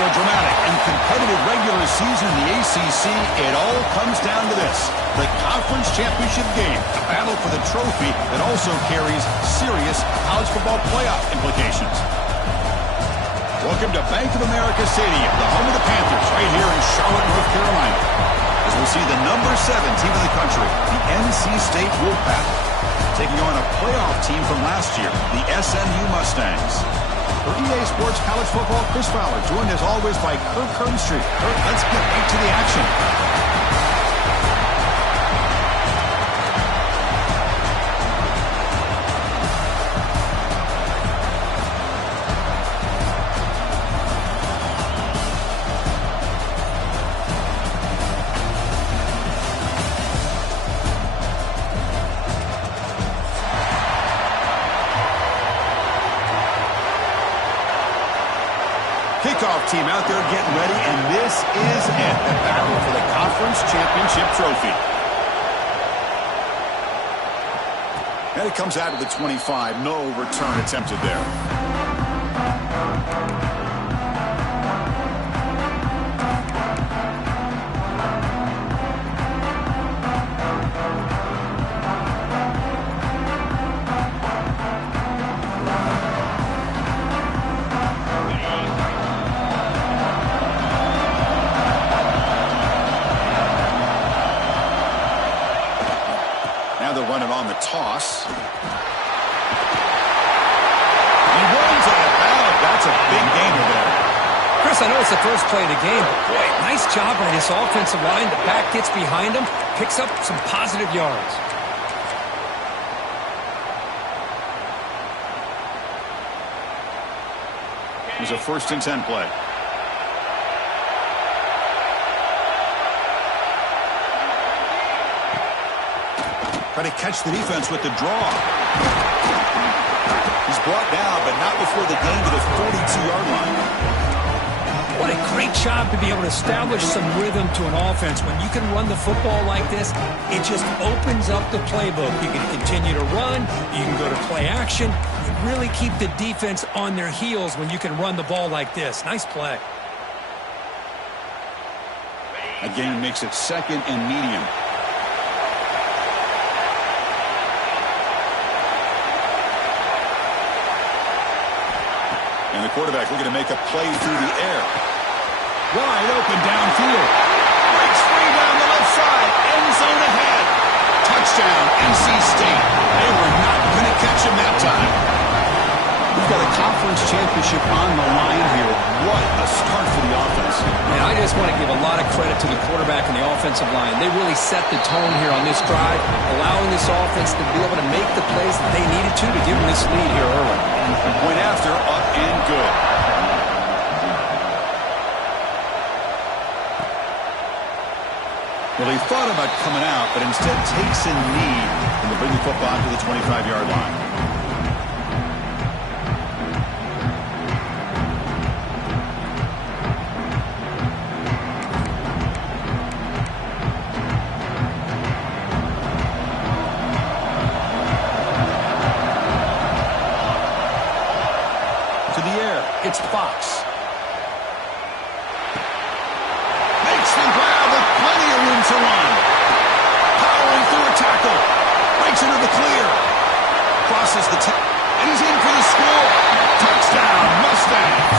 After a dramatic and competitive regular season in the ACC, it all comes down to this: the conference championship game, a battle for the trophy that also carries serious college football playoff implications. Welcome to Bank of America Stadium, the home of the Panthers, right here in Charlotte, North Carolina, as we'll see the number 7 team in the country, the NC State Wolfpack, taking on a playoff team from last year, the SMU Mustangs. For EA Sports College Football, Chris Fowler, joined as always by Kirk Kernstreet. Kirk, let's get right to the action. Kickoff team out there getting ready, and this is it, the battle for the conference championship trophy. And it comes out of the 25. No return attempted there. Running on the toss. He runs out of bounds. That's a big gainer there. Chris, I know it's the first play of the game, but boy, nice job by this offensive line. The back gets behind him, picks up some positive yards. It was a 1st and 10 play. Try to catch the defense with the draw. He's brought down, but not before the gain to the 42-yard line. What a great job to be able to establish some rhythm to an offense. When you can run the football like this, it just opens up the playbook. You can continue to run. You can go to play action. You really keep the defense on their heels when you can run the ball like this. Nice play. Again, makes it 2nd and medium. And the quarterback looking to make a play through the air. Wide open downfield. Breaks free down the left side. End zone ahead. Touchdown, NC State. They were not going to catch him that time. We've got a conference championship on the line here. What a start for the offense. And I just want to give a lot of credit to the quarterback and the offensive line. They really set the tone here on this drive, allowing this offense to be able to make the plays that they needed to give them this lead here early. Point after, up and good. Well, he thought about coming out, but instead takes a knee and will bring the football to the 25-yard line. It's Fox. Makes the grab with plenty of room to run. Powering through a tackle. Breaks into the clear. Crosses the and he's in for the score. Touchdown, Mustangs.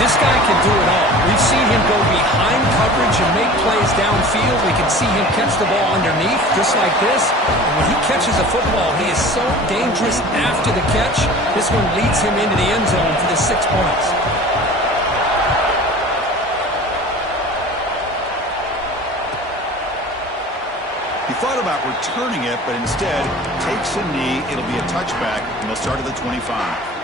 This guy can do it all. We've seen him go behind coverage and make plays downfield. We can see him catch the ball underneath, just like this. And when he catches a football, he is so dangerous after the catch. This one leads him into the end zone for the 6 points. He thought about returning it, but instead takes a knee. It'll be a touchback, and they'll start at the 25.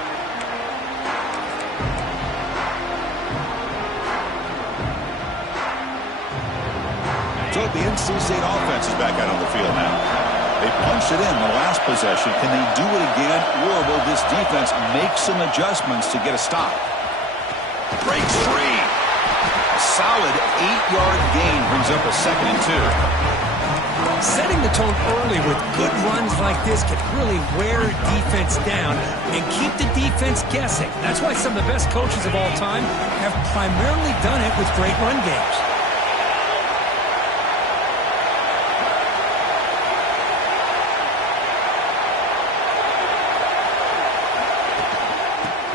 So the NC State offense is back out on the field now. They punched it in the last possession. Can they do it again, or will this defense make some adjustments to get a stop? Breaks free. A solid 8-yard gain brings up a 2nd and 2. Setting the tone early with good runs like this can really wear defense down and keep the defense guessing. That's why some of the best coaches of all time have primarily done it with great run games.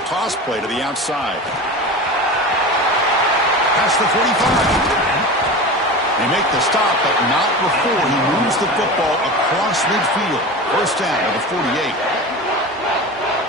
Toss play to the outside. Past the 45. They make the stop, but not before he moves the football across midfield. First down to the 48.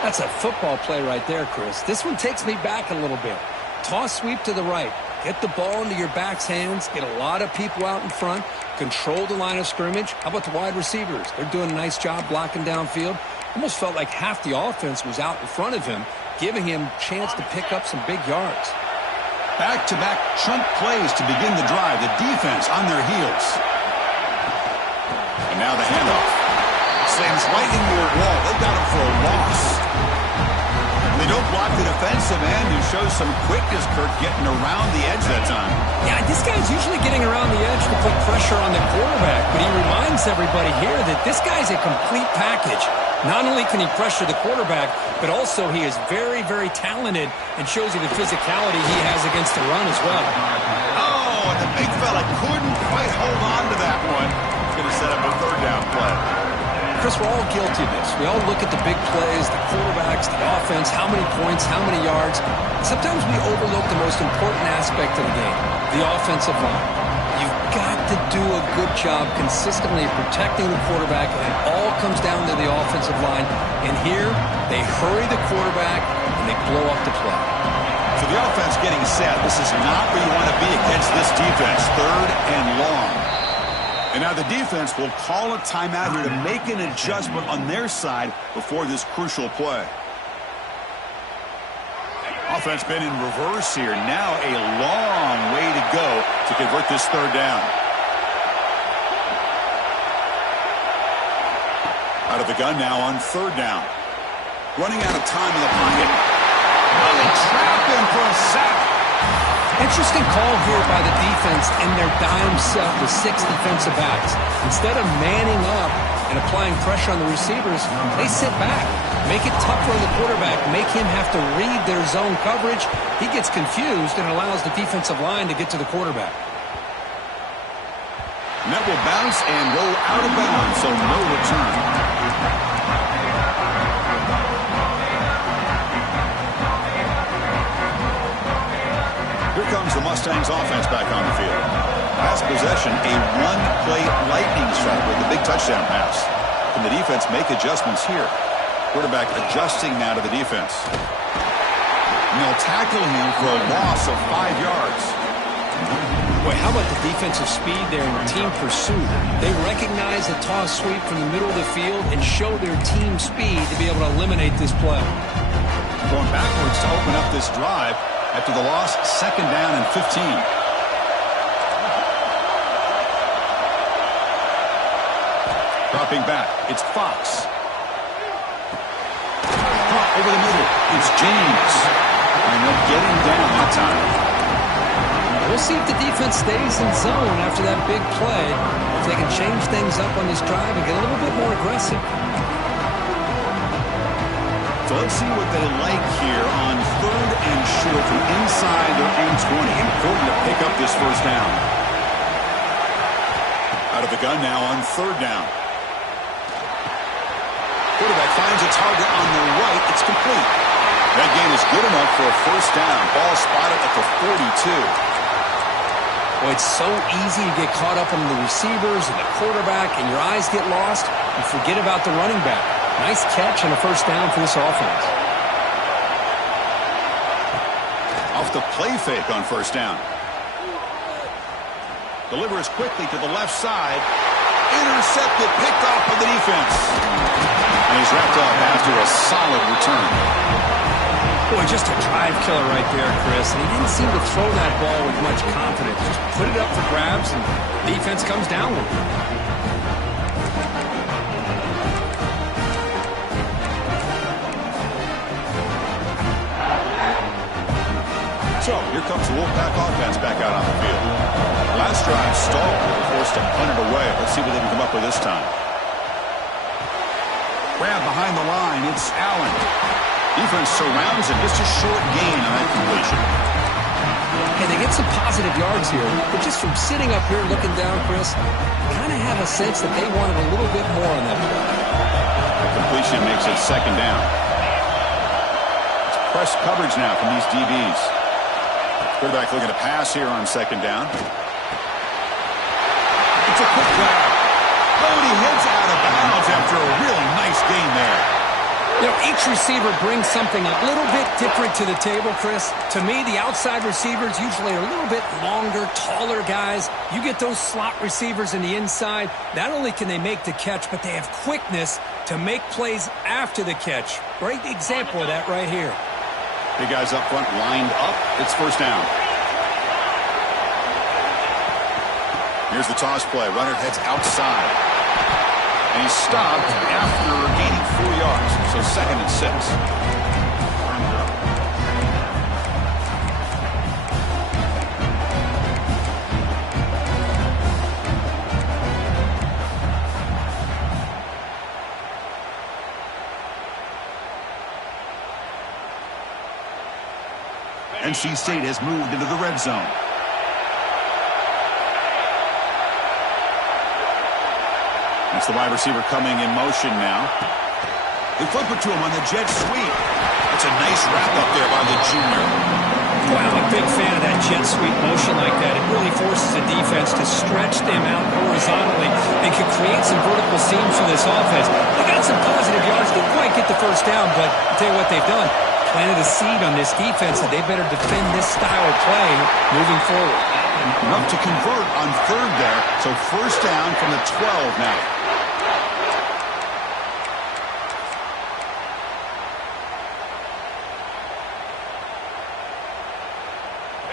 That's a football play right there, Chris. This one takes me back a little bit. Toss sweep to the right. Get the ball into your back's hands. Get a lot of people out in front. Control the line of scrimmage. How about the wide receivers? They're doing a nice job blocking downfield. Almost felt like half the offense was out in front of him, giving him a chance to pick up some big yards. Back-to-back chunk plays to begin the drive. The defense on their heels. And now the handoff. Slams right into a wall. They got him for a loss. They don't block the defensive end, who shows some quickness, Kirk, getting around the edge that time. Yeah, this guy's usually getting around the edge to put pressure on the quarterback, but he reminds everybody here that this guy's a complete package. Not only can he pressure the quarterback, but also he is very, very talented and shows you the physicality he has against the run as well. Oh, and the big fella couldn't quite hold on to that one. He's going to set up a third down play. Chris, we're all guilty of this. We all look at the big plays, the quarterbacks, the offense, how many points, how many yards. Sometimes we overlook the most important aspect of the game, the offensive line. You've got to do a good job consistently protecting the quarterback, and it all comes down to the offensive line. And here, they hurry the quarterback, and they blow up the play. So the offense getting set. This is not where you want to be against this defense. Third and long. And now the defense will call a timeout here to make an adjustment on their side before this crucial play. Offense been in reverse here. Now a long way to go to convert this third down. Out of the gun now on third down. Running out of time in the pocket. Oh, they trap him for a sack. Interesting call here by the defense in their dime set with 6 defensive backs. Instead of manning up and applying pressure on the receivers, they sit back. Make it tougher on the quarterback. Make him have to read their zone coverage. He gets confused and allows the defensive line to get to the quarterback. And that will bounce and roll out of bounds, so no return. Here comes the Mustangs offense back on the field. Last possession, a one-play lightning strike with a big touchdown pass. Can the defense make adjustments here? Quarterback adjusting now to the defense. And they'll tackle him for a loss of 5 yards. Boy, how about the defensive speed there in team pursuit? They recognize the toss sweep from the middle of the field and show their team speed to be able to eliminate this play. Going backwards to open up this drive after the loss, second down and 15. Dropping back, it's Fox. Over the middle, it's James. And they'll get him down that time. We'll see if the defense stays in zone after that big play. If they can change things up on this drive and get a little bit more aggressive. So let's see what they like here on third and short from inside their own 20. Important to pick up this first down. Out of the gun now on third down. Quarterback finds a target on the right. It's complete. That gain is good enough for a first down. Ball spotted at the 42. Well, it's so easy to get caught up in the receivers and the quarterback, and your eyes get lost. You forget about the running back. Nice catch and a first down for this offense. Off the play fake on first down. Delivers quickly to the left side. Intercepted, picked off by the defense. And he's wrapped up after a solid return. Boy, just a drive killer right there, Chris. And he didn't seem to throw that ball with much confidence. Just put it up for grabs, and defense comes down with it. So, here here comes the Wolfpack offense back out on the field. Last drive stalled. They were forced to punt it away. Let's see what they can come up with this time. Grab behind the line. It's Allen. Defense surrounds him. Just a short gain on that completion. Hey, they get some positive yards here, but just from sitting up here looking down, Chris, kind of have a sense that they wanted a little bit more on that play. The completion makes it second down. It's press coverage now from these DBs. Quarterback looking to pass here on second down. It's a quick grab. Oh, and he heads out of bounds after a really nice gain there. You know, each receiver brings something a little bit different to the table, Chris. To me, the outside receivers usually are a little bit longer, taller guys. You get those slot receivers in the inside, not only can they make the catch, but they have quickness to make plays after the catch. Great example of that right here. Big guys up front lined up. It's first down. Here's the toss play. Runner heads outside. And he's stopped after gaining 4 yards. So 2nd and 6. NC State has moved into the red zone. That's the wide receiver coming in motion now. They flip it to him on the jet sweep. It's a nice wrap-up there by the junior. Well, I'm a big fan of that jet sweep motion like that. It really forces the defense to stretch them out horizontally and can create some vertical seams for this offense. They got some positive yards. Didn't quite get the first down, but I'll tell you what they've done. Planted a seed on this defense that they better defend this style of play moving forward. Enough to convert on 3rd there. So first down from the 12 now.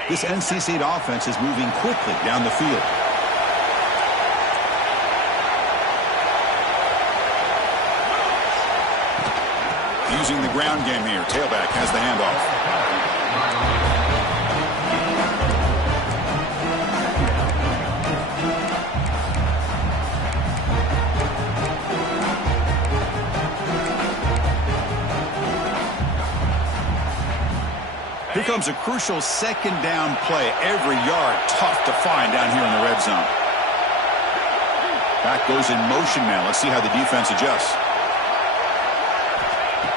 This NC State offense is moving quickly down the field. Using the ground game here. Tailback has the handoff. Here comes a crucial 2nd down play. Every yard tough to find down here in the red zone. Back goes in motion now. Let's see how the defense adjusts.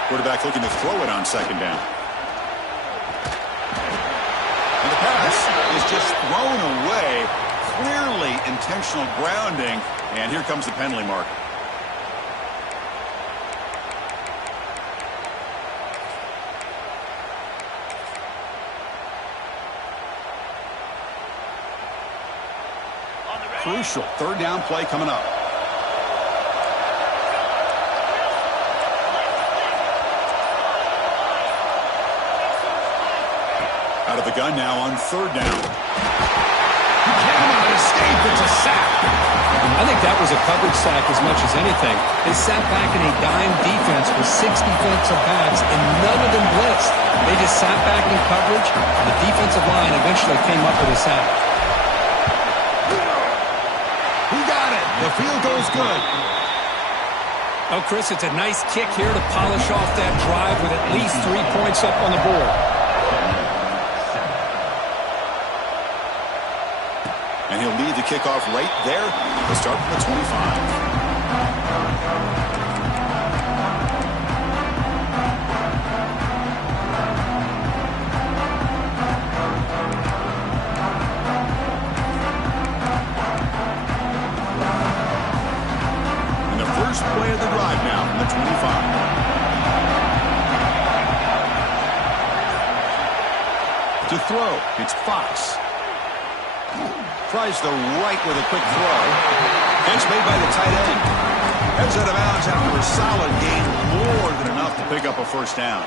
Quarterback looking to throw it on 2nd down. And the pass is just thrown away. Clearly intentional grounding. And here comes the penalty mark. Crucial 3rd down play coming up. Out of the gun now on 3rd down. He cannot escape. It's a sack. I think that was a coverage sack as much as anything. They sat back in a dime defense with 6 defensive backs, and none of them blitzed. They just sat back in coverage, and the defensive line eventually came up with a sack. He got it. The field goal's good. Oh, Chris, it's a nice kick here to polish off that drive with at least 3 points up on the board. And he'll lead the kickoff right there. He'll start from the 25. And the first play of the drive now from the 25. To throw, it's Fox. Tries the right with a quick throw. Catch made by the tight end. Heads out of bounds after a solid gain, more than enough to pick up a first down.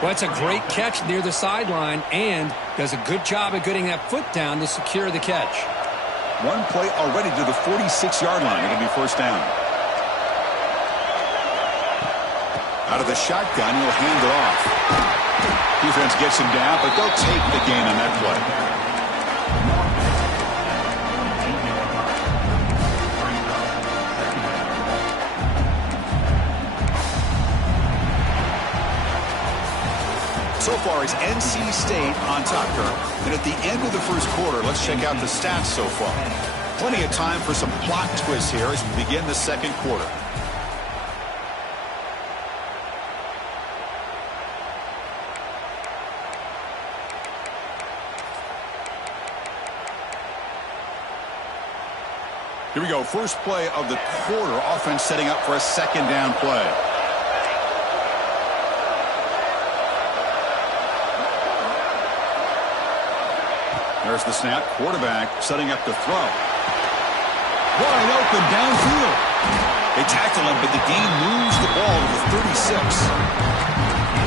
Well, it's a great catch near the sideline and does a good job of getting that foot down to secure the catch. One play already to the 46-yard line. It'll be first down. Out of the shotgun, he'll hand it off. Defense gets him down, but they'll take the gain on that play. So far, it's NC State on top currently. And at the end of the first quarter, let's check out the stats so far. Plenty of time for some plot twists here as we begin the second quarter. Here we go. First play of the quarter. Offense setting up for a second down play. There's the snap. Quarterback setting up the throw. Wide open downfield. They tackle him, but the gain moves the ball to the 36.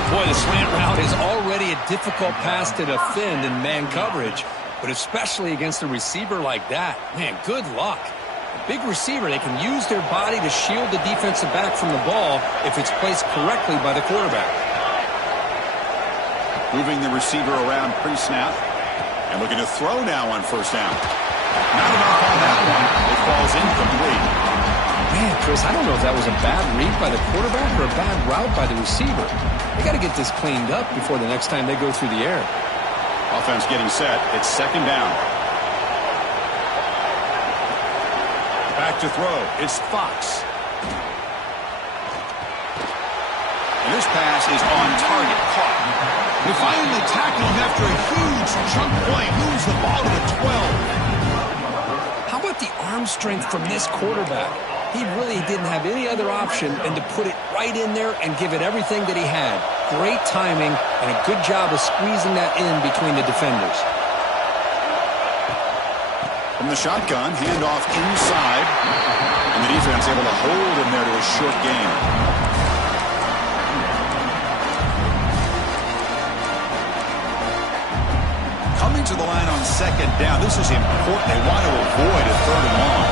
Boy, the slant route is already a difficult pass to defend in man coverage, but especially against a receiver like that. Man, good luck. A big receiver, they can use their body to shield the defensive back from the ball if it's placed correctly by the quarterback. Moving the receiver around pre-snap. And looking to throw now on first down. Not enough on that one. It falls incomplete. Man, Chris, I don't know if that was a bad read by the quarterback or a bad route by the receiver. They got to get this cleaned up before the next time they go through the air. Offense getting set. It's second down. Back to throw. It's Fox. And this pass is on target. Caught. They finally tackle him after a huge chunk play. Moves the ball to the 12. How about the arm strength from this quarterback? He really didn't have any other option than to put it right in there and give it everything that he had. Great timing and a good job of squeezing that in between the defenders. From the shotgun, handoff inside. And the defense able to hold him there to a short gain. Coming to the line on second down. This is important. They want to avoid a third and long.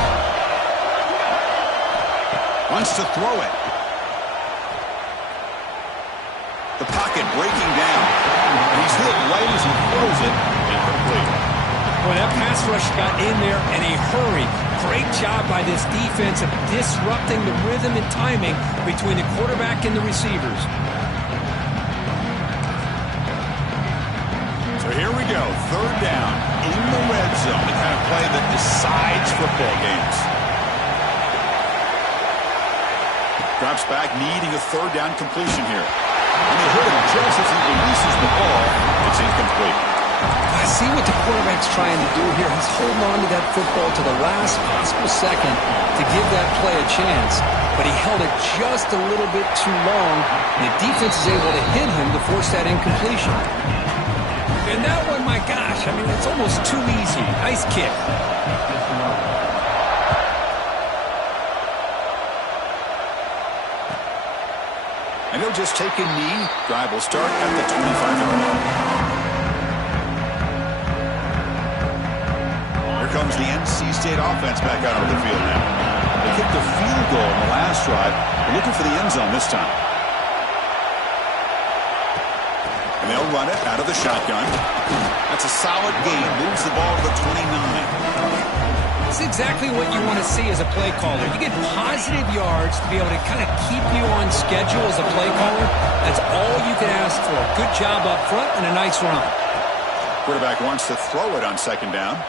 Wants to throw it. The pocket breaking down. And he's hit right as he throws it. Incomplete. Well, that pass rush got in there in a hurry. Great job by this defense of disrupting the rhythm and timing between the quarterback and the receivers. So here we go, third down in the red zone, the kind of play that decides football games. Drops back, needing a third down completion here. And they hit him just as he releases the ball. It's incomplete. I see what the quarterback's trying to do here. He's holding on to that football to the last possible second to give that play a chance. But he held it just a little bit too long, and the defense is able to hit him to force that incompletion. And that one, my gosh, I mean, it's almost too easy. Nice kick. And he'll just take a knee. Drive will start at the 25-yard line. Here comes the NC State offense back out onto the field now. They kicked a field goal in the last drive. They're looking for the end zone this time. And they'll run it out of the shotgun. That's a solid gain. Moves the ball to the 29. That's exactly what you want to see as a play caller. You get positive yards to be able to kind of keep you on schedule as a play caller. That's all you can ask for. Good job up front and a nice run. Quarterback wants to throw it on second down.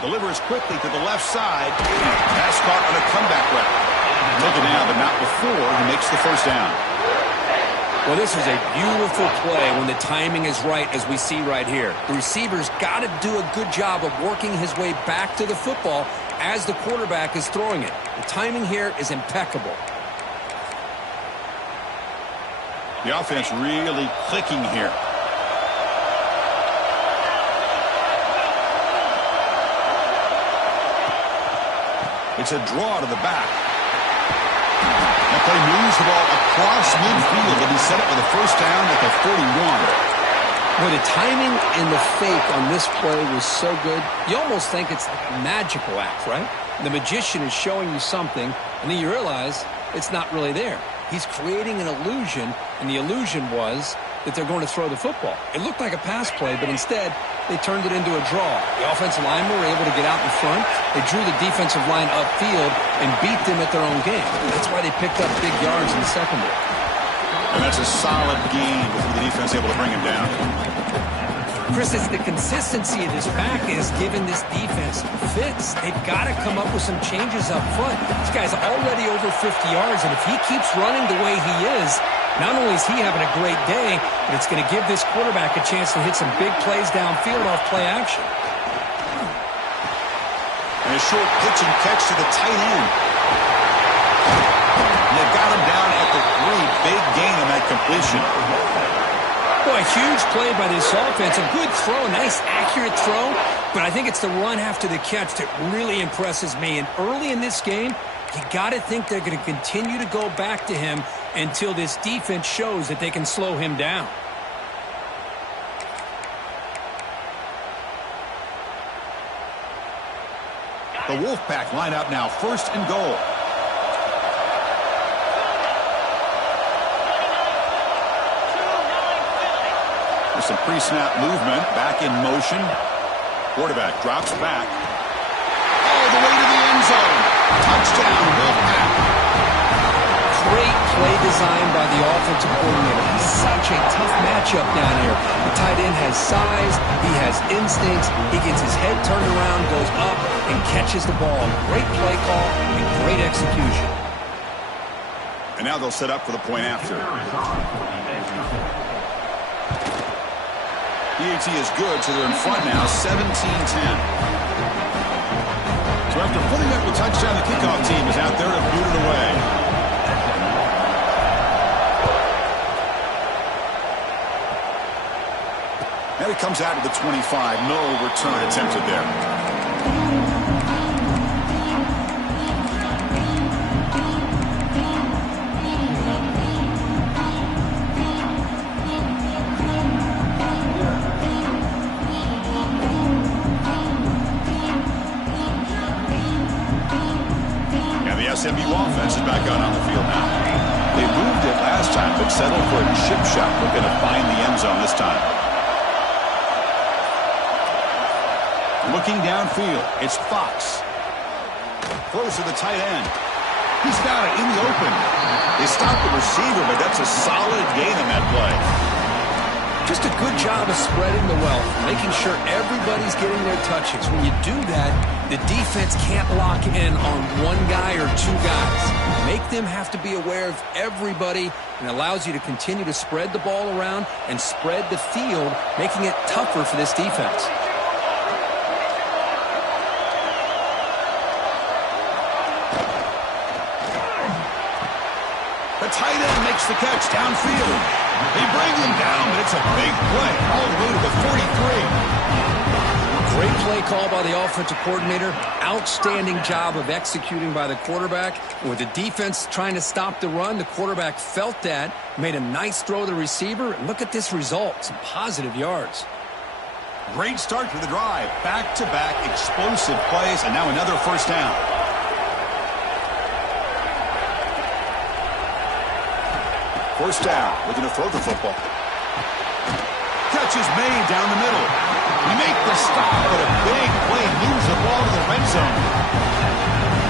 Delivers quickly to the left side. Pass caught on a comeback route. Taken down, but not before he makes the first down. Well, this is a beautiful play when the timing is right, as we see right here. The receiver's got to do a good job of working his way back to the football as the quarterback is throwing it. The timing here is impeccable. The offense really clicking here. It's a draw to the back. That play moves the ball across midfield, and he set it with a first down at the 41. Well, the timing and the fake on this play was so good, you almost think it's like a magical act, right? The magician is showing you something, and then you realize it's not really there. He's creating an illusion, and the illusion was that they're going to throw the football. It looked like a pass play, but instead they turned it into a draw. The offensive linemen were able to get out in front. They drew the defensive line upfield and beat them at their own game. That's why they picked up big yards in the secondary. And that's a solid gain before the defense able to bring him down. Chris, it's the consistency of this back is giving this defense fits. They've got to come up with some changes up front. This guy's already over 50 yards, and if he keeps running the way he is, not only is he having a great day, but it's going to give this quarterback a chance to hit some big plays downfield off play action. And a short pitch and catch to the tight end. You got him down at the 3. Big gain on that completion. Boy, a huge play by this offense. A good throw, a nice, accurate throw. But I think it's the run after the catch that really impresses me. And early in this game, you got to think they're going to continue to go back to him until this defense shows that they can slow him down. The Wolfpack line up now, 1st and goal. There's some pre-snap movement, back in motion. Quarterback drops back. All the way to the end zone. Touchdown, Wolfpack. Great play design by the offensive coordinator. He's such a tough matchup down here. The tight end has size, he has instincts, he gets his head turned around, goes up, and catches the ball. Great play call and great execution. And now they'll set up for the point after. PAT is good, so they're in front now, 17-10. So after putting up the touchdown, the kickoff team is out there to boot it away. And it comes out to the 25. No return attempted there. SMU offense is back out on the field now. They moved it last time, but settled for a chip shot. Looking to find the end zone this time. Looking downfield, it's Fox. Close to the tight end. He's got it in the open. They stopped the receiver, but that's a solid gain in that play. Just a good job of spreading the wealth, making sure everybody's getting their touches. When you do that, the defense can't lock in on one guy or two guys. Make them have to be aware of everybody, and allows you to continue to spread the ball around and spread the field, making it tougher for this defense. The tight end makes the catch downfield. They bring him down, but it's a big play all the way to the 43. Great play call by the offensive coordinator. Outstanding job of executing by the quarterback. With the defense trying to stop the run, the quarterback felt that, made a nice throw to the receiver. And look at this result, some positive yards. Great start to the drive. Back-to-back explosive plays, and now another first down. First down, looking to throw the football. Catch is made down the middle. You make the stop, but a big play moves the ball to the red zone.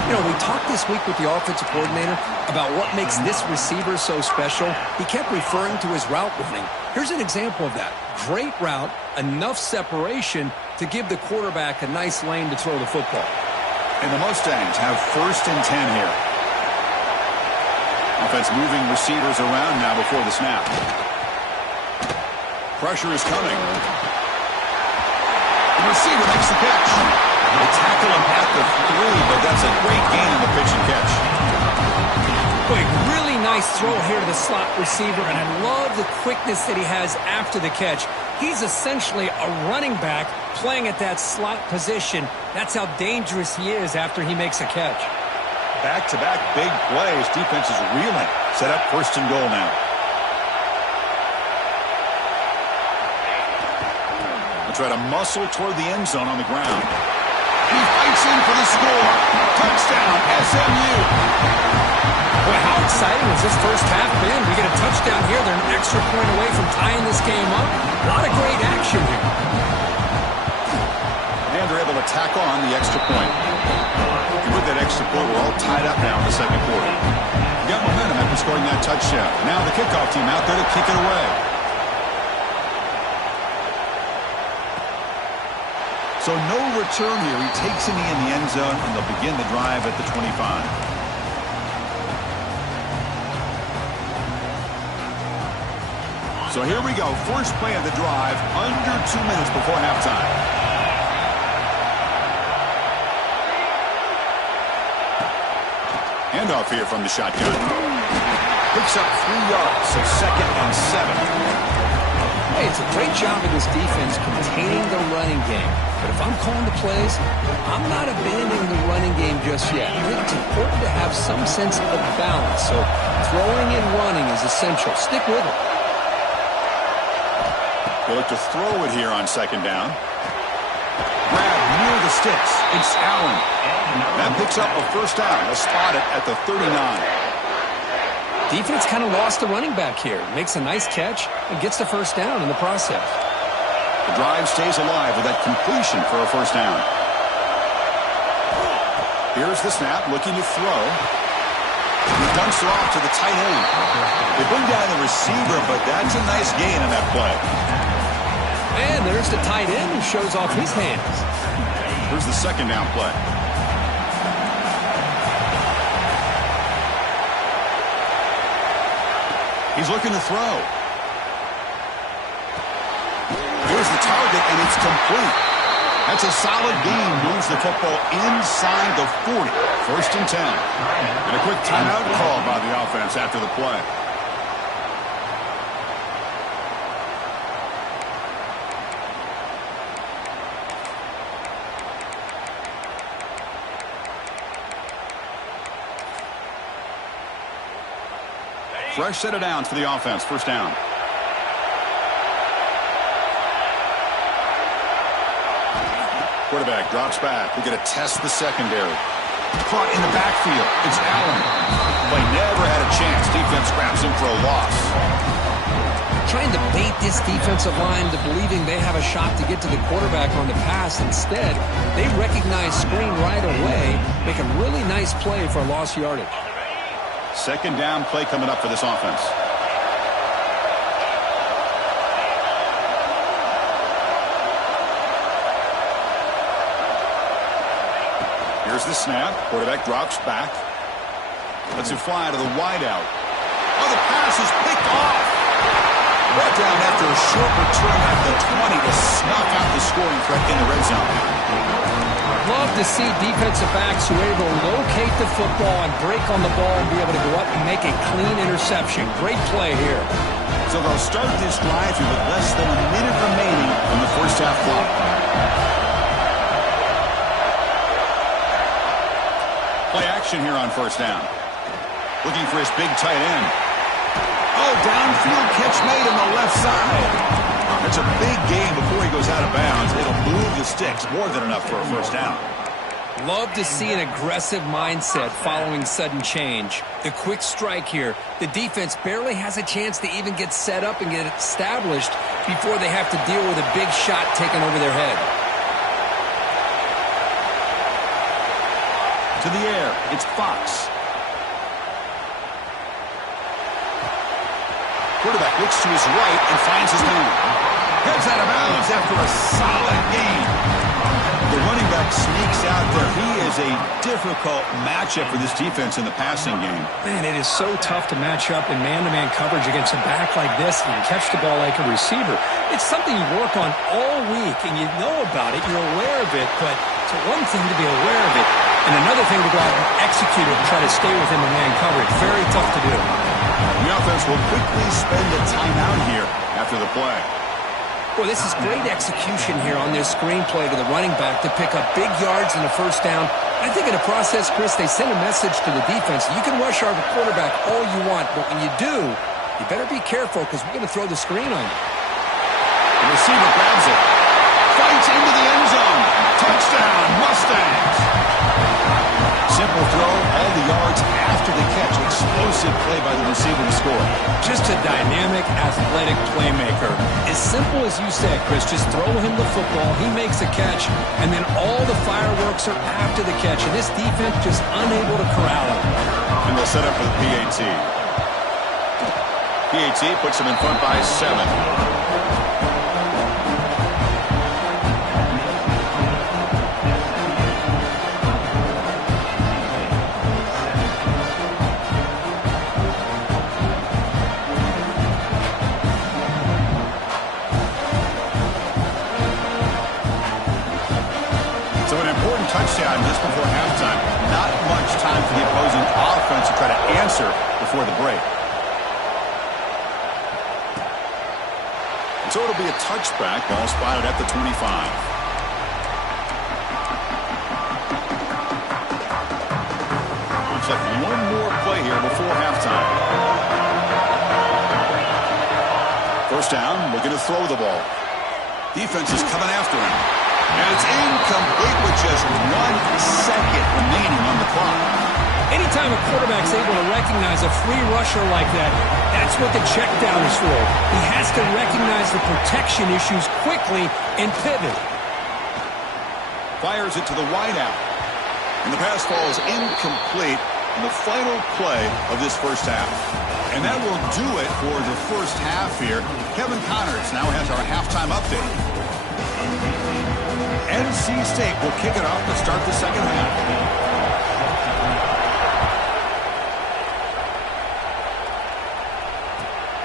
You know, we talked this week with the offensive coordinator about what makes this receiver so special. He kept referring to his route running. Here's an example of that. Great route, enough separation to give the quarterback a nice lane to throw the football. And the Mustangs have 1st and 10 here. Offense moving receivers around now before the snap. Pressure is coming. The receiver makes the catch. They tackle him at the 3, but that's a great gain on the pitch and catch. Boy, really nice throw here to the slot receiver, and I love the quickness that he has after the catch. He's essentially a running back playing at that slot position. That's how dangerous he is after he makes a catch. Back-to-back big plays. Defense is reeling. Set up 1st and goal now. They'll try to muscle toward the end zone on the ground. He fights in for the score. Touchdown, SMU. Boy, how exciting has this first half been? We get a touchdown here. They're an extra point away from tying this game up. A lot of great action here. And they're able to tack on the extra point. And with that extra point, we're all tied up now in the second quarter. We got momentum after scoring that touchdown. Now the kickoff team out there to kick it away. So no return here. He takes it in the end zone, and they'll begin the drive at the 25. So here we go. First play of the drive, under 2 minutes before halftime. Handoff here from the shotgun. Picks up 3 yards, so 2nd and 7. Hey, it's a great job of this defense containing the running game. But if I'm calling the plays, I'm not abandoning the running game just yet. I think it's important to have some sense of balance. So throwing and running is essential. Stick with it. They look to throw it here on 2nd down. Grab near the sticks. It's Allen. That picks up a first down. They'll spot it at the 39. Defense kind of lost the running back here. Makes a nice catch and gets the first down in the process. The drive stays alive with that completion for a first down. Here's the snap, looking to throw. He dumps it off to the tight end. They bring down the receiver, but that's a nice gain on that play. And there's the tight end who shows off his hands. Here's the 2nd down play. He's looking to throw. Here's the target, and it's complete. That's a solid gain. Moves the football inside the 40. 1st and 10. And a quick timeout call by the offense after the play. Fresh set of downs for the offense. First down. Quarterback drops back. We're going to test the secondary. Caught in the backfield. It's Allen. Play never had a chance. Defense grabs him for a loss. Trying to bait this defensive line to believing they have a shot to get to the quarterback on the pass. Instead, they recognize screen right away. Make a really nice play for lost yardage. 2nd down play coming up for this offense. Here's the snap. Quarterback drops back. Lets it fly to the wideout. Oh, the pass is picked off. Brought down after a short return at the 20 to snuff out the scoring threat in the red zone. Love to see defensive backs who are able to locate the football and break on the ball and be able to go up and make a clean interception. Great play here. So they'll start this drive here with less than a minute remaining in the first half clock. Play action here on first down. Looking for his big tight end. Oh, downfield catch made on the left side. It's a big gain before he goes out of bounds. It'll move the sticks more than enough for a first down. Love to see an aggressive mindset following sudden change. The quick strike here. The defense barely has a chance to even get set up and get established before they have to deal with a big shot taken over their head. To the air, it's Fox. Quarterback looks to his right and finds his man. Heads out of bounds after a solid gain. The running back sneaks out there. He is a difficult matchup for this defense in the passing game. Man, it is so tough to match up in man-to-man coverage against a back like this and catch the ball like a receiver. It's something you work on all week, and you know about it, you're aware of it, but it's one thing to be aware of it, and another thing to go out and execute it and try to stay within the man coverage. Very tough to do. The offense will quickly spend a timeout here after the play. Well, this is great execution here on this screenplay to the running back to pick up big yards in the first down. I think in the process, Chris, they send a message to the defense. You can rush our quarterback all you want, but when you do, you better be careful because we're going to throw the screen on you. The receiver grabs it. Fights into the end zone. Touchdown, Mustangs. simple throw, all the yards after the catch. Explosive play by the receiver to score. Just a dynamic, athletic playmaker. As simple as you said, Chris, just throw him the football, he makes a catch, and then all the fireworks are after the catch, and this defense just unable to corral him. And they'll set up for the PAT. PAT puts them in front by 7. So an important touchdown just before halftime. Not much time for the opposing offense to try to answer before the break. So it'll be a touchback. Ball spotted at the 25. Looks like one more play here before halftime. First down, looking to throw the ball. Defense is coming after him. And it's incomplete with just 1 second remaining on the clock. Anytime a quarterback's able to recognize a free rusher like that, that's what the check down is for. He has to recognize the protection issues quickly and pivot. Fires it to the wideout. And the pass falls incomplete in the final play of this first half. And that will do it for the first half here. Kevin Connors now has our halftime update. NC State will kick it off to start the second half.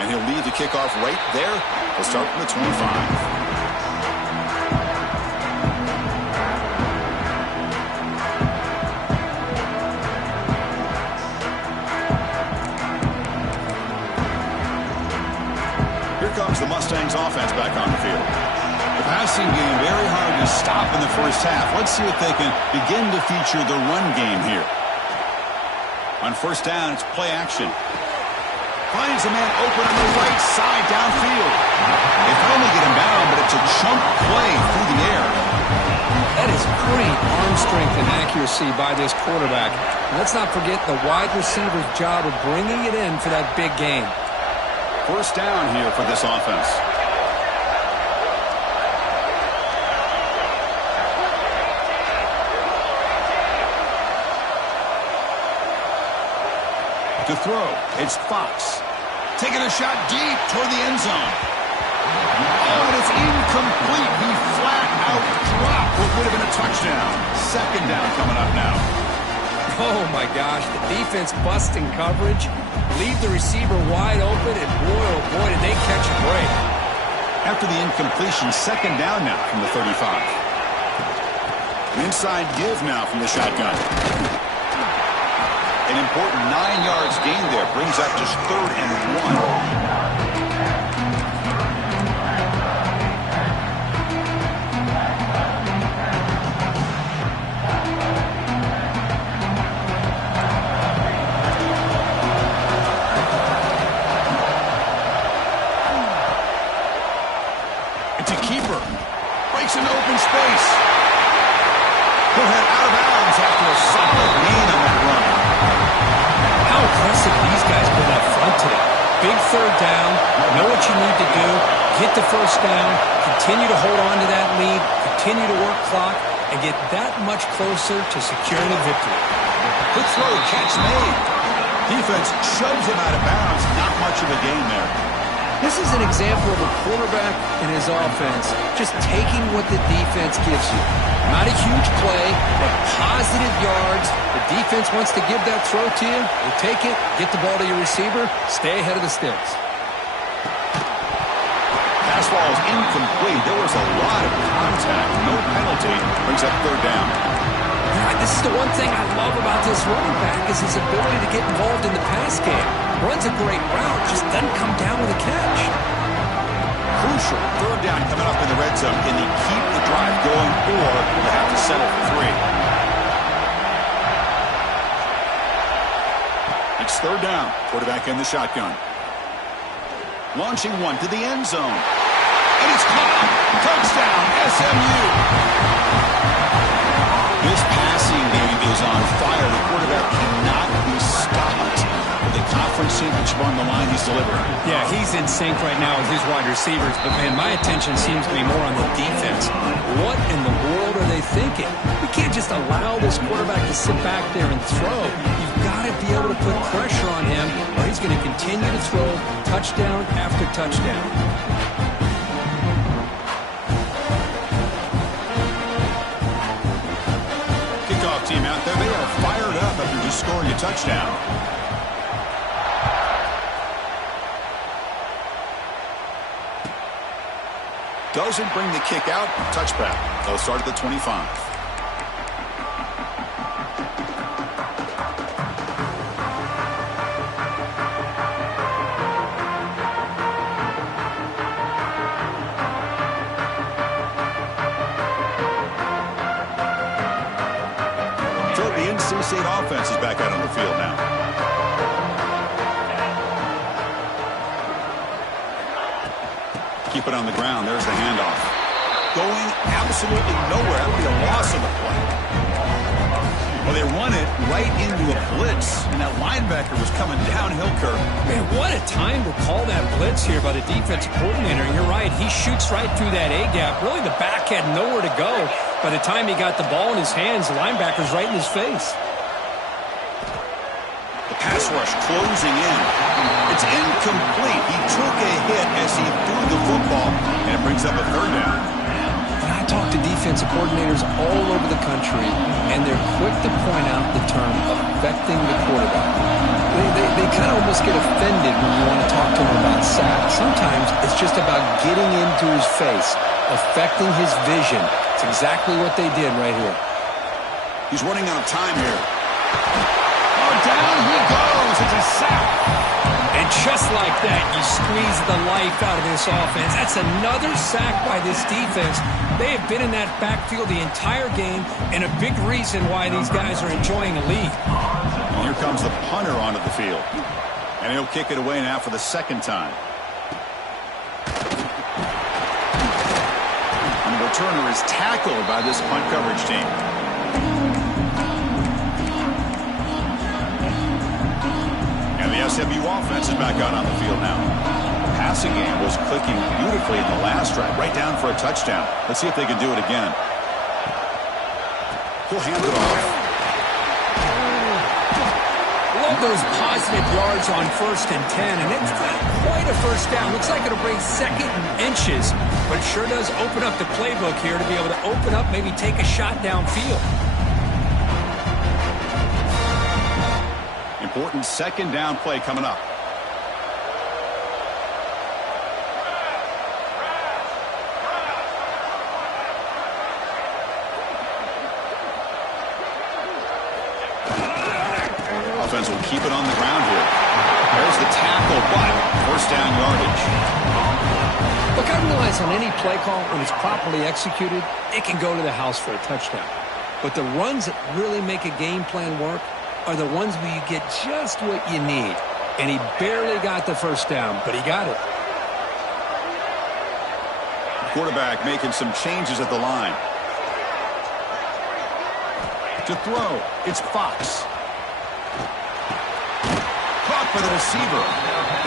And he'll lead the kickoff right there. He'll start from the 25. Here comes the Mustangs offense back on the field. The passing game very hard to stop in the first half. Let's see if they can begin to feature the run game here. On first down, it's play action. Finds a man open on the right side downfield. They finally get him down, but it's a chunk play through the air. That is great arm strength and accuracy by this quarterback. Let's not forget the wide receiver's job of bringing it in for that big game. First down here for this offense. To throw, it's Fox. Taking a shot deep toward the end zone. Oh, and it's incomplete. He flat out dropped what would have been a touchdown. Second down coming up now. Oh, my gosh. The defense busting coverage. Leave the receiver wide open, and boy, oh boy, did they catch a break. After the incompletion, second down now from the 35. Inside give now from the shotgun. An important 9 yards gain there. Brings up just 3rd and 1. It's a keeper. Breaks into open space. He'll head out of bounds after a solid gain on that run. How impressive these guys been up front today. Big third down, know what you need to do, get the first down, continue to hold on to that lead, continue to work clock, and get that much closer to securing a victory. Good throw, catch made. Defense shoves him out of bounds. Not much of a gain there. This is an example of a quarterback and his offense just taking what the defense gives you. Not a huge play, but positive yards. The defense wants to give that throw to you. You take it, get the ball to your receiver, stay ahead of the sticks. Pass ball is incomplete. There was a lot of contact. No penalty. Brings up 3rd down. This is the one thing I love about this running back is his ability to get involved in the pass game. Runs a great route, just doesn't come down with a catch. Crucial 3rd down coming up in the red zone. Can they keep the drive going, or will they have to settle for 3? It's 3rd down. Quarterback in the shotgun. Launching one to the end zone. And it's caught. Touchdown, SMU. This passing game is on fire. The sinkership on the line he's delivering. Yeah, he's in sync right now with his wide receivers, but, man, my attention seems to be more on the defense. What in the world are they thinking? We can't just allow this quarterback to sit back there and throw. You've got to be able to put pressure on him, or he's going to continue to throw touchdown after touchdown. Team out there, they are fired up after just scoring a touchdown. Doesn't bring the kick out. Touchback. They'll start at the 25. State offense is back out on the field now. Keep it on the ground. There's the handoff. Going absolutely nowhere. That would be a loss of the play. Well, they run it right into a blitz, and that linebacker was coming downhill, Kirk. Man, what a time to call that blitz here by the defensive coordinator. You're right. He shoots right through that A-gap. Really, the back had nowhere to go. By the time he got the ball in his hands, the linebacker's right in his face. Pass rush closing in. It's incomplete. He took a hit as he threw the football, and it brings up a third down. And I talk to defensive coordinators all over the country, and they're quick to point out the term affecting the quarterback. They kind of almost get offended when you want to talk to them about sacks. Sometimes it's just about getting into his face, affecting his vision. It's exactly what they did right here. He's running out of time here. Down he goes. It's a sack. And just like that, you squeeze the life out of this offense. That's another sack by this defense. They have been in that backfield the entire game, and a big reason why these guys are enjoying a lead. And here comes the punter onto the field. And he'll kick it away now for the second time. And the returner is tackled by this punt coverage team. The SMU offense is back out on the field now. The passing game was clicking beautifully in the last drive, right down for a touchdown. Let's see if they can do it again. He'll hand it off. Love those positive yards on 1st and 10, and it's not quite a first down. Looks like it'll bring second and inches, but it sure does open up the playbook here to be able to open up, maybe take a shot downfield. Important second down play coming up. Offense will keep it on the ground here. There's the tackle, but first down yardage. Look, I realize on any play call, when it's properly executed, it can go to the house for a touchdown. But the runs that really make a game plan work are the ones where you get just what you need. And he barely got the first down, but he got it. Quarterback making some changes at the line. To throw, it's Fox. Caught by the receiver.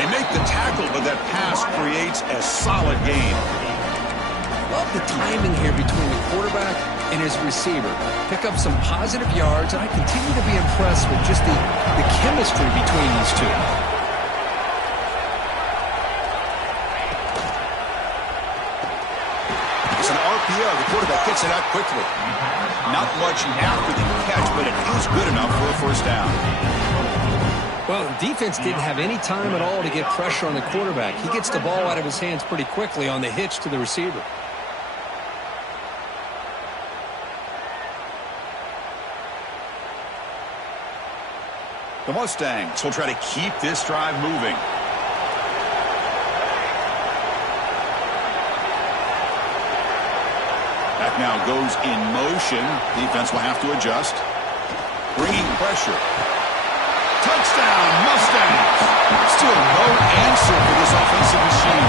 They make the tackle, but that pass creates a solid gain. Love the timing here between the quarterback and his receiver. Pick up some positive yards, and I continue to be impressed with just the chemistry between these two. It's an RPO. The quarterback gets it out quickly. Not much after the catch, but it is good enough for a first down. Well, the defense didn't have any time at all to get pressure on the quarterback. He gets the ball out of his hands pretty quickly on the hitch to the receiver. The Mustangs will try to keep this drive moving. That now goes in motion. Defense will have to adjust. Bringing pressure. Touchdown, Mustangs. Still no answer for this offensive machine.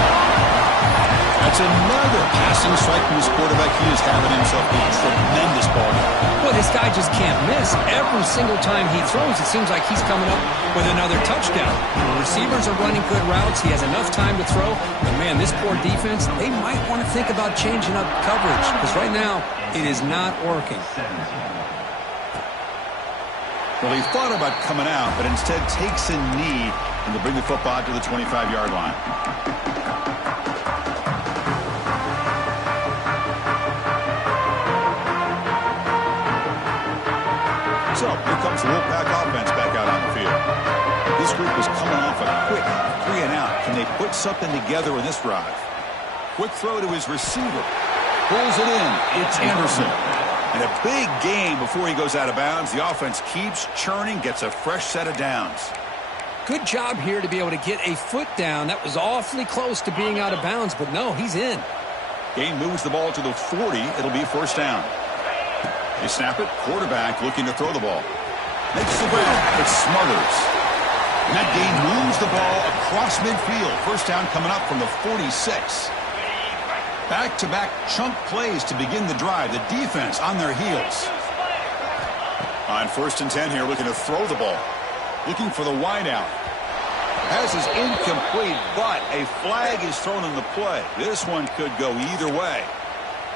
That's another passing strike from his quarterback. He is having himself a tremendous ball game. Well, this guy just can't miss. Every single time he throws, it seems like he's coming up with another touchdown. The receivers are running good routes. He has enough time to throw. But, man, this poor defense, they might want to think about changing up coverage because right now it is not working. Well, he thought about coming out, but instead takes a knee and to bring the football to the 25-yard line. So, here comes the Wolfpack offense back out on the field. This group is coming off a quick 3-and-out. Can they put something together in this drive? Quick throw to his receiver. Pulls it in. It's Anderson. And a big gain before he goes out of bounds. The offense keeps churning, gets a fresh set of downs. Good job here to be able to get a foot down. That was awfully close to being out of bounds, but no, he's in. Gain moves the ball to the 40. It'll be first down. They snap it. Quarterback looking to throw the ball. Makes the grab. It smothers. And that gain moves the ball across midfield. First down coming up from the 46. Back-to-back chunk plays to begin the drive. The defense on their heels. On 1st and 10 here, looking to throw the ball. Looking for the wideout. Pass is incomplete, but a flag is thrown in the play. This one could go either way.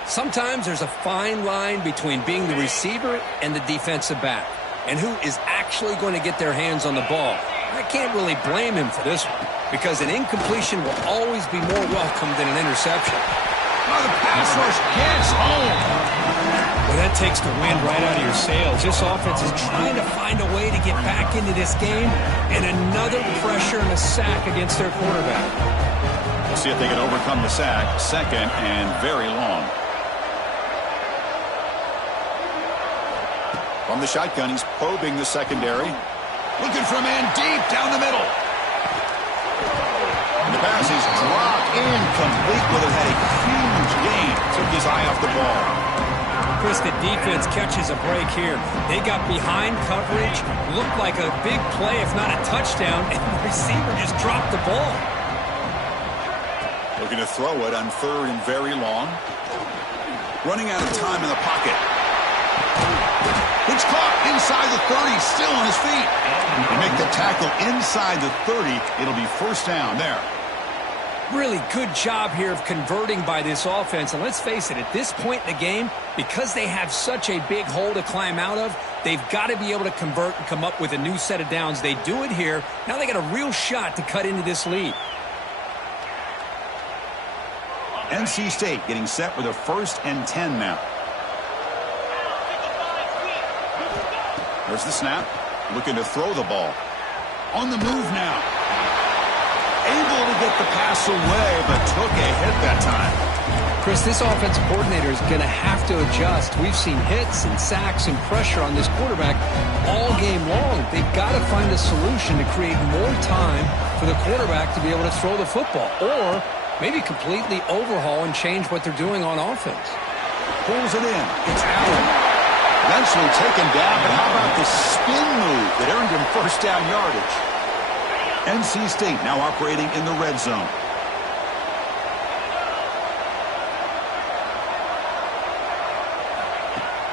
Sometimes there's a fine line between being the receiver and the defensive back, and who is actually going to get their hands on the ball. I can't really blame him for this one, because an incompletion will always be more welcome than an interception. Oh, the pass rush gets home. Well, that takes the wind right out of your sails. This offense is trying to find a way to get back into this game, and another pressure and a sack against their quarterback. We'll see if they can overcome the sack. Second and very long. From the shotgun, he's probing the secondary. Looking for a man deep down the middle. And the pass is dropped incomplete, but it had a huge gain. Took his eye off the ball. Chris, the defense catches a break here. They got behind coverage, looked like a big play, if not a touchdown, and the receiver just dropped the ball. Looking to throw it on 3rd and very long. Running out of time in the pocket. It's caught inside the 30, still on his feet. They make the tackle inside the 30. It'll be first down there. Really good job here of converting by this offense. And let's face it, at this point in the game, because they have such a big hole to climb out of, they've got to be able to convert and come up with a new set of downs. They do it here. Now they got a real shot to cut into this lead. NC State getting set with a 1st and 10 now. There's the snap. Looking to throw the ball. On the move now. Able to get the pass away, but took a hit that time. Chris, this offensive coordinator is going to have to adjust. We've seen hits and sacks and pressure on this quarterback all game long. They've got to find a solution to create more time for the quarterback to be able to throw the football, or maybe completely overhaul and change what they're doing on offense. Pulls it in. It's Allen. Eventually taken down, but how about the spin move that earned him first down yardage? NC State now operating in the red zone.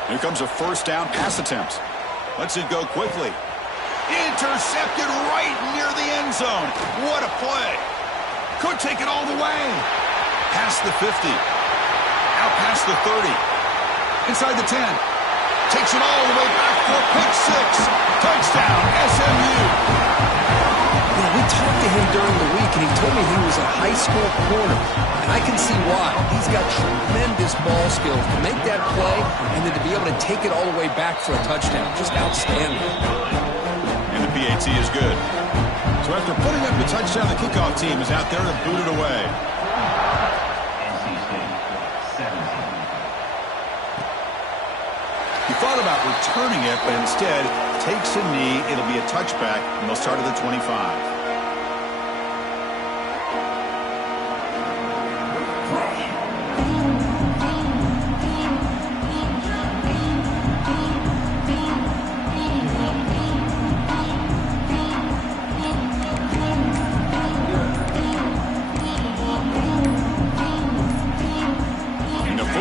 Here comes a first down pass attempt. Lets it go quickly. Intercepted right near the end zone. What a play. Could take it all the way. Past the 50. Out past the 30. Inside the 10. Takes it all the way back for a pick six. Touchdown, SMU. Yeah, we talked to him during the week, and he told me he was a high school corner. And I can see why. He's got tremendous ball skills to make that play and then to be able to take it all the way back for a touchdown. Just outstanding. And the PAT is good. So after putting up the touchdown, the kickoff team is out there to boot it away. He thought about returning it, but instead takes a knee. It'll be a touchback, and they'll start at the 25.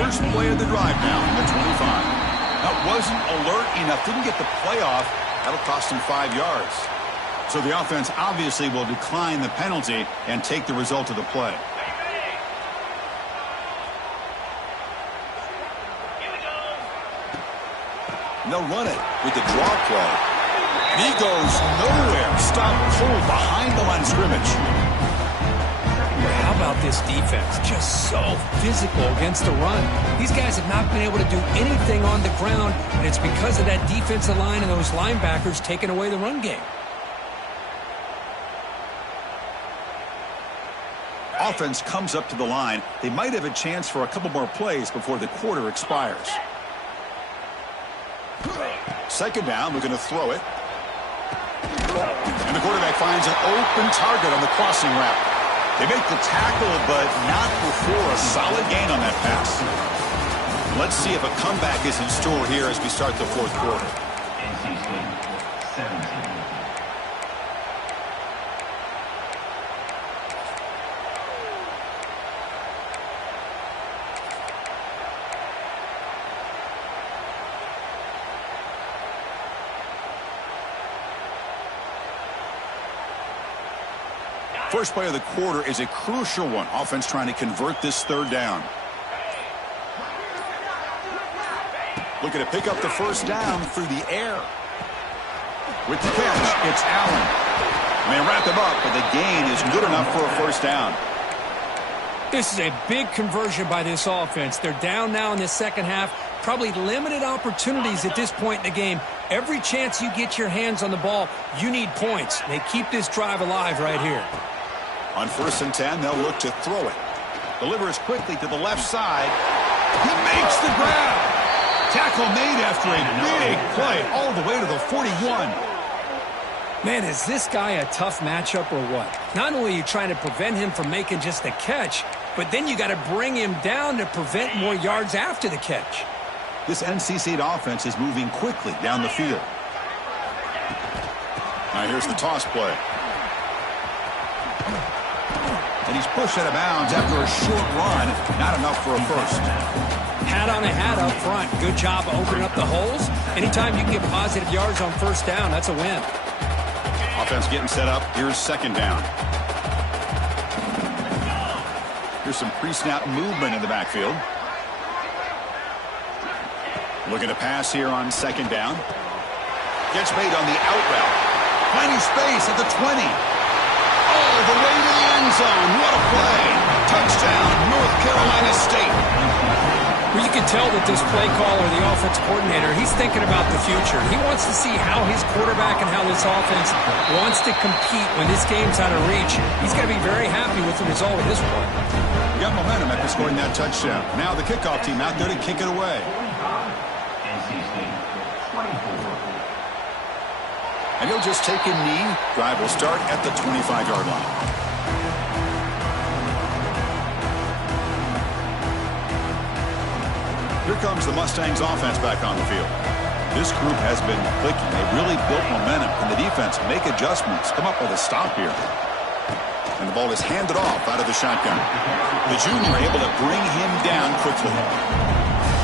First play of the drive now in the 25. That wasn't alert enough. Didn't get the play off. That'll cost him 5 yards. So the offense obviously will decline the penalty and take the result of the play. And they'll run it with the draw play. And he goes nowhere. Stop cold behind the line of scrimmage. How about this defense? Just so physical against the run. These guys have not been able to do anything on the ground, and it's because of that defensive line and those linebackers taking away the run game. Offense comes up to the line. They might have a chance for a couple more plays before the quarter expires. Second down, we're going to throw it. And the quarterback finds an open target on the crossing route. They make the tackle, but not before a solid gain on that pass. Let's see if a comeback is in store here as we start the fourth quarter. First play of the quarter is a crucial one. Offense trying to convert this third down. Looking to pick up the first down through the air. With the catch, it's Allen. They wrap him up, but the gain is good enough for a first down. This is a big conversion by this offense. They're down now in the second half. Probably limited opportunities at this point in the game. Every chance you get your hands on the ball, you need points. They keep this drive alive right here. On 1st and 10, they'll look to throw it. Delivers quickly to the left side. He makes the grab. Tackle made after a big play all the way to the 41. Man, is this guy a tough matchup or what? Not only are you trying to prevent him from making just a catch, but then you got to bring him down to prevent more yards after the catch. This NC State offense is moving quickly down the field. Now here's the toss play. And he's pushed out of bounds after a short run. Not enough for a first. Hat on a hat up front. Good job opening up the holes. Anytime you can get positive yards on first down, that's a win. Offense getting set up. Here's second down. Here's some pre-snap movement in the backfield. Looking to pass here on second down. Gets made on the out route. Plenty space at the 20. All the way to the end zone. What a play. Touchdown, North Carolina State. Well, you can tell that this play caller, the offense coordinator, he's thinking about the future. He wants to see how his quarterback and how this offense wants to compete when this game's out of reach. He's going to be very happy with the result of this play. Got momentum after scoring that touchdown. Now the kickoff team out there to kick it away. And he'll just take a knee. Drive will start at the 25-yard line. Here comes the Mustangs offense back on the field. This group has been clicking. They've really built momentum, and the defense make adjustments. Come up with a stop here. And the ball is handed off out of the shotgun. The junior able to bring him down quickly.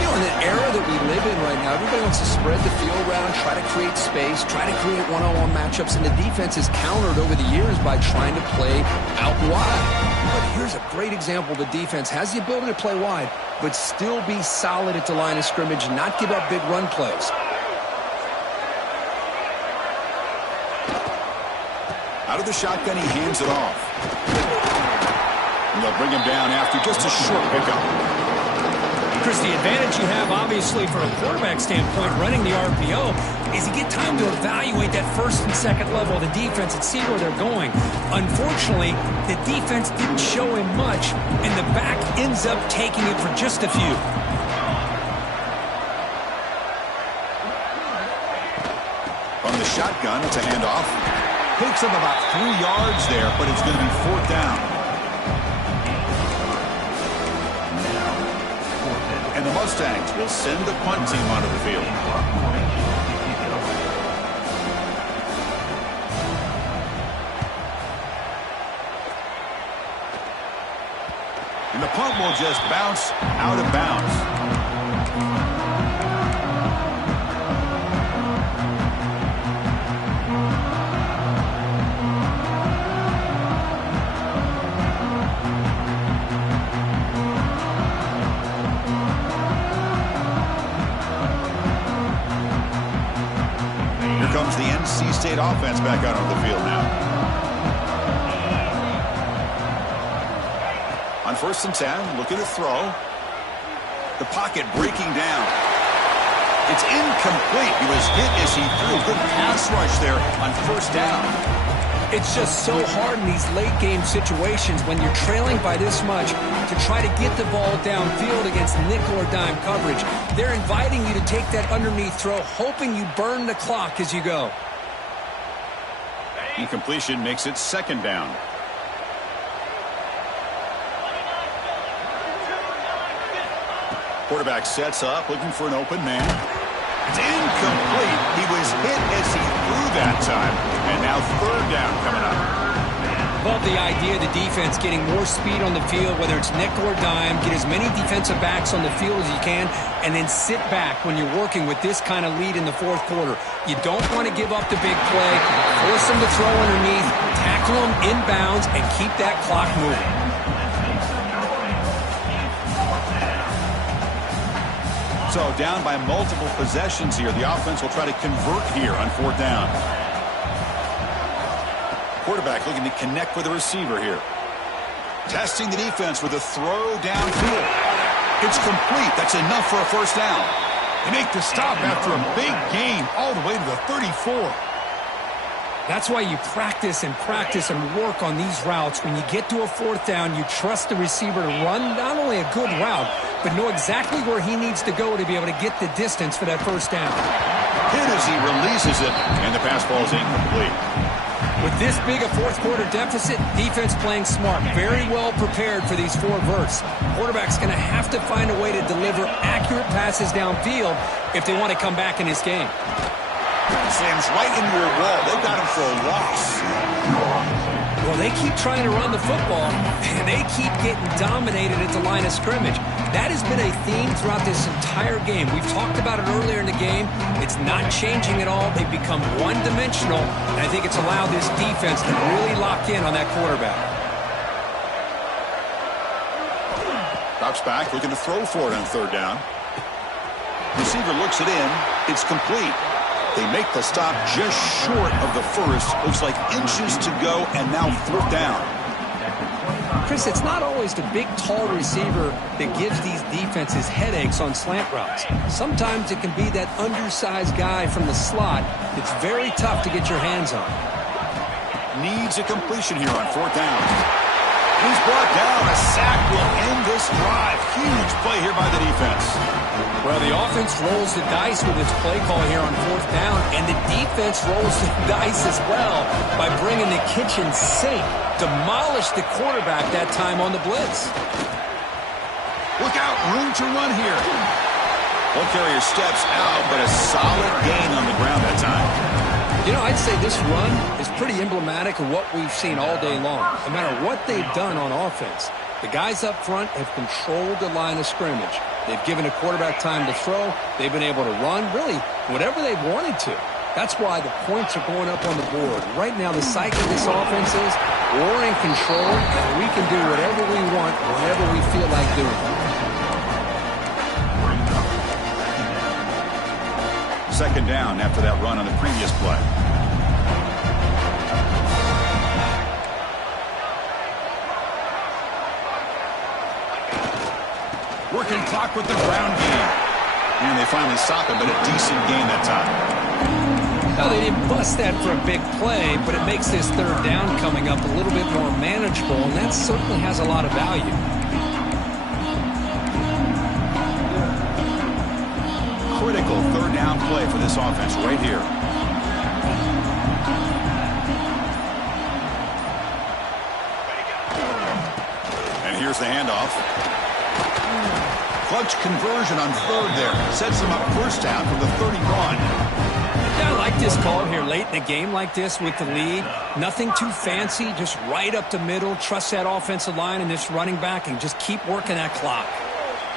You know, in the era that we live in right now, everybody wants to spread the field around, try to create space, try to create one-on-one matchups, and the defense is countered over the years by trying to play out wide. But here's a great example. The defense has the ability to play wide, but still be solid at the line of scrimmage, not give up big run plays. Out of the shotgun, he hands it off. And they'll bring him down after just a short pickup. Chris, the advantage you have, obviously, from a quarterback standpoint, running the RPO, is you get time to evaluate that first and second level of the defense and see where they're going. Unfortunately, the defense didn't show him much, and the back ends up taking it for just a few. From the shotgun, it's a handoff. Picks up about 3 yards there, but it's going to be fourth down. And the Mustangs will send the punt team onto the field. And the punt will just bounce out of bounds. Comes the NC State offense back out on the field now. On 1st and 10, looking to throw. The pocket breaking down. It's incomplete. He was hit as he threw a good pass rush there on 1st down. It's just so hard in these late-game situations when you're trailing by this much to try to get the ball downfield against nickel or dime coverage. They're inviting you to take that underneath throw, hoping you burn the clock as you go. Incompletion makes it 2nd down. Quarterback sets up, looking for an open man. It's incomplete. He was hit as he threw that time. And now 3rd down coming up. Love the idea of the defense getting more speed on the field, whether it's nickel or dime. Get as many defensive backs on the field as you can, and then sit back when you're working with this kind of lead in the 4th quarter. You don't want to give up the big play. Force them to throw underneath, tackle them inbounds, and keep that clock moving. So down by multiple possessions here. The offense will try to convert here on 4th down. Quarterback looking to connect with the receiver here. Testing the defense with a throw downfield. It's complete. That's enough for a 1st down. They make the stop after a big gain all the way to the 34. That's why you practice and work on these routes. When you get to a 4th down, you trust the receiver to run not only a good route, but know exactly where he needs to go to be able to get the distance for that 1st down. Hit as he releases it, and the pass ball is incomplete. With this big a 4th quarter deficit, defense playing smart, very well prepared for these 4 verts. Quarterback's going to have to find a way to deliver accurate passes downfield if they want to come back in this game. Slams right into your wall. They've got him for a loss. Well, they keep trying to run the football, and they keep getting dominated at the line of scrimmage. That has been a theme throughout this entire game. We've talked about it earlier in the game. It's not changing at all. They've become one-dimensional, and I think it's allowed this defense to really lock in on that quarterback. Drops back, looking to throw for it on 3rd down. Receiver looks it in. It's complete. They make the stop just short of the 1st. Looks like inches to go, and now 4th down. Chris, it's not always the big, tall receiver that gives these defenses headaches on slant routes. Sometimes it can be that undersized guy from the slot that's very tough to get your hands on. Needs a completion here on 4th down. He's brought down. A sack will end this drive. Huge play here by the defense. Well, the offense rolls the dice with its play call here on 4th down, and the defense rolls the dice as well by bringing the kitchen sink. Demolished the quarterback that time on the blitz. Look out, room to run here. Ball carrier steps out, but a solid gain on the ground that time. You know, I'd say this run is pretty emblematic of what we've seen all day long. No matter what they've done on offense, the guys up front have controlled the line of scrimmage. They've given a quarterback time to throw. They've been able to run, really, whatever they've wanted to. That's why the points are going up on the board. Right now, the psyche of this offense is we're in control, and we can do whatever we want, whenever we feel like doing it. 2nd down after that run on the previous play. Working clock with the ground game. And they finally stop him, but a decent gain that time. Well, they didn't bust that for a big play, but it makes this 3rd down coming up a little bit more manageable, and that certainly has a lot of value. Critical 3rd down play for this offense right here. And here's the handoff. Clutch conversion on 3rd there. Sets them up 1st down from the 31. Yeah, I like this call here late in the game like this with the lead. Nothing too fancy, just right up the middle. Trust that offensive line and this running back and just keep working that clock.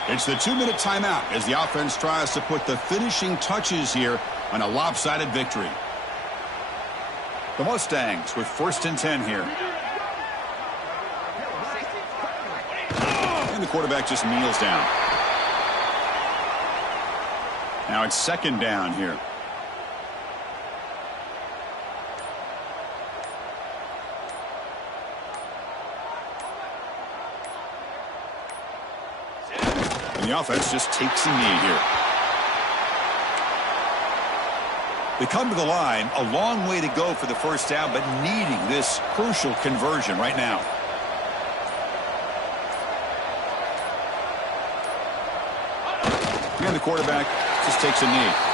It's the 2-minute timeout as the offense tries to put the finishing touches here on a lopsided victory. The Mustangs with 1st and 10 here. And the quarterback just kneels down. Now it's 2nd down here. And the offense just takes a knee here. They come to the line, a long way to go for the 1st down, but needing this crucial conversion right now. And the quarterback just takes a knee.